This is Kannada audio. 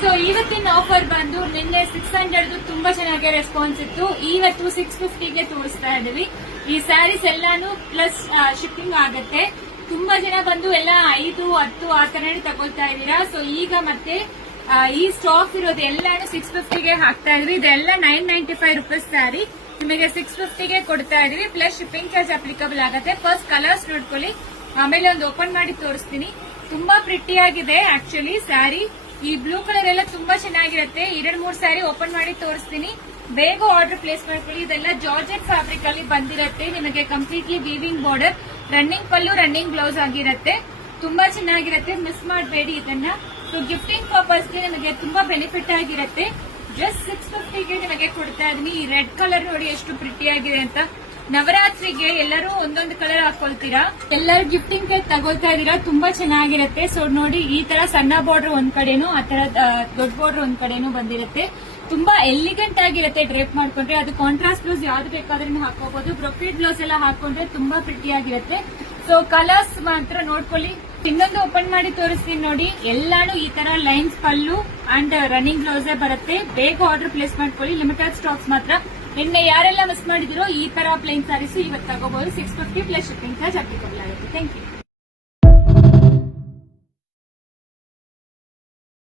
ಸೊ ಇವತ್ತಿನ ಆಫರ್ ಬಂದು ನಿನ್ನೆ 600 ತುಂಬಾ ಚೆನ್ನಾಗಿ ರೆಸ್ಪಾನ್ಸ್ ಇತ್ತು. ಇವತ್ತು 650ಗೆ ತೋರಿಸ್ತಾ ಇದೀವಿ. ಈ ಸ್ಯಾರೀಸ್ ಎಲ್ಲಾನು ಪ್ಲಸ್ ಶಿಪ್ಪಿಂಗ್ ಆಗತ್ತೆ. ತುಂಬಾ ಜನ ಬಂದು ಎಲ್ಲ 5, 10 ಆ ತರ ತಗೊಳ್ತಾ ಇದೀರಾ. ಸೊ ಈಗ ಮತ್ತೆ ಈ ಸ್ಟಾಕ್ ಇರೋದು ಎಲ್ಲಾನು 650ಗೆ ಹಾಕ್ತಾ ಇದೀವಿ. ಇದೆಲ್ಲ 995 ರೂಪೀಸ್ ಸ್ಯಾರಿ ನಿಮಗೆ 650ಗೆ ಕೊಡ್ತಾ ಇದೀವಿ. ಪ್ಲಸ್ ಶಿಪ್ಪಿಂಗ್ ಚಾರ್ಜ್ ಅಪ್ಲಿಕಬಲ್ ಆಗುತ್ತೆ. ಫಸ್ಟ್ ಕಲರ್ಸ್ ನೋಡ್ಕೊಳ್ಳಿ, ಆಮೇಲೆ ಒಂದು ಓಪನ್ ಮಾಡಿ ತೋರಿಸ್ತೀನಿ. ತುಂಬಾ ಪ್ರಿಟಿ ಆಗಿದೆ ಆಕ್ಚುಲಿ ಸ್ಯಾರಿ. ಈ ಬ್ಲೂ ಕಲರ್ ಎಲ್ಲ ತುಂಬಾ ಚೆನ್ನಾಗಿರುತ್ತೆ. 2-3 ಸ್ಯಾರಿ ಓಪನ್ ಮಾಡಿ ತೋರಿಸ್ತೀನಿ. ಬೇಗ ಆರ್ಡರ್ ಪ್ಲೇಸ್ ಮಾಡ್ಕೊಳ್ಳಿ. ಇದೆಲ್ಲ ಜಾರ್ಜೆಟ್ ಫ್ಯಾಬ್ರಿಕ್ ಅಲ್ಲಿ ಬಂದಿರುತ್ತೆ. ನಿಮಗೆ ಕಂಪ್ಲೀಟ್ಲಿ ವೀವಿಂಗ್ ಬಾರ್ಡರ್, ರನ್ನಿಂಗ್ ಪಲ್ಲು, ರನ್ನಿಂಗ್ ಬ್ಲೌಸ್ ಆಗಿರುತ್ತೆ. ತುಂಬಾ ಚೆನ್ನಾಗಿರುತ್ತೆ. ಮಿಸ್ ಮಾಡಬೇಡಿ ಇದನ್ನ. ಸೊ ಗಿಫ್ಟಿಂಗ್ ಪರ್ಪಸ್ಗೆ ನಿಮಗೆ ತುಂಬಾ ಬೆನಿಫಿಟ್ ಆಗಿರುತ್ತೆ. ಜಸ್ಟ್ 650ಗೆ ನಿಮಗೆ ಕೊಡ್ತಾ ಇದೀನಿ. ಈ ರೆಡ್ ಕಲರ್ ನೋಡಿ ಎಷ್ಟು ಪ್ರಿಟಿ ಆಗಿದೆ ಅಂತ. ನವರಾತ್ರಿಗೆ ಎಲ್ಲರೂ ಒಂದೊಂದು ಕಲರ್ ಹಾಕೊಳ್ತೀರಾ, ಎಲ್ಲರೂ ಗಿಫ್ಟಿಂಗ್ ತಗೊಳ್ತಾ ಇದೀರಾ. ತುಂಬಾ ಚೆನ್ನಾಗಿರುತ್ತೆ. ಸೊ ನೋಡಿ, ಈ ತರ ಸಣ್ಣ ಬಾರ್ಡರ್ ಒಂದ್ ಕಡೆನೂ, ಆ ತರ ದೊಡ್ಡ ಬಾರ್ಡರ್ ಒಂದ್ ಕಡೆನೂ ಬಂದಿರುತ್ತೆ. ತುಂಬಾ ಎಲಿಗೆಂಟ್ ಆಗಿರುತ್ತೆ ಡ್ರೇಪ್ ಮಾಡ್ಕೊಂಡ್ರೆ. ಅದು ಕಾಂಟ್ರಾಸ್ಟ್ ಬ್ಲೌಸ್ ಯಾವ್ದು ಬೇಕಾದ್ರೂ ಹಾಕೋಬಹುದು. ಬ್ರೊಕೇಡ್ ಬ್ಲೌಸ್ ಎಲ್ಲ ಹಾಕೊಂಡ್ರೆ ತುಂಬಾ ಪ್ರಿಟಿ ಆಗಿರುತ್ತೆ. ಸೊ ಕಲರ್ಸ್ ಮಾತ್ರ ನೋಡ್ಕೊಳ್ಳಿ. ಇನ್ನೊಂದು ಓಪನ್ ಮಾಡಿ ತೋರಿಸ್ತೀನಿ ನೋಡಿ. ಎಲ್ಲಾನು ಈ ತರ lines pallu and running blouse ಬರುತ್ತೆ. ಬೇಗ ಆರ್ಡರ್ ಪ್ಲೇಸ್ ಮಾಡ್ಕೊಳ್ಳಿ. ಲಿಮಿಟೆಡ್ ಸ್ಟಾಕ್ಸ್ ಮಾತ್ರ. ನಿನ್ನೆ ಯಾರೆಲ್ಲ ಮಿಸ್ ಮಾಡಿದಿರೋ ಈ ತರ ಪ್ಲೇನ್ ಸ್ಯಾರೀಸ್ ಇವತ್ತು ತಗೋಬಹುದು. 650 ಪ್ಲಸ್ ಶಿಪ್ಪಿಂಗ್ ಚಾರ್ಜ್ ಅಪ್ಲಿಕಬಲ್ ಆಗುತ್ತೆ. Thank you.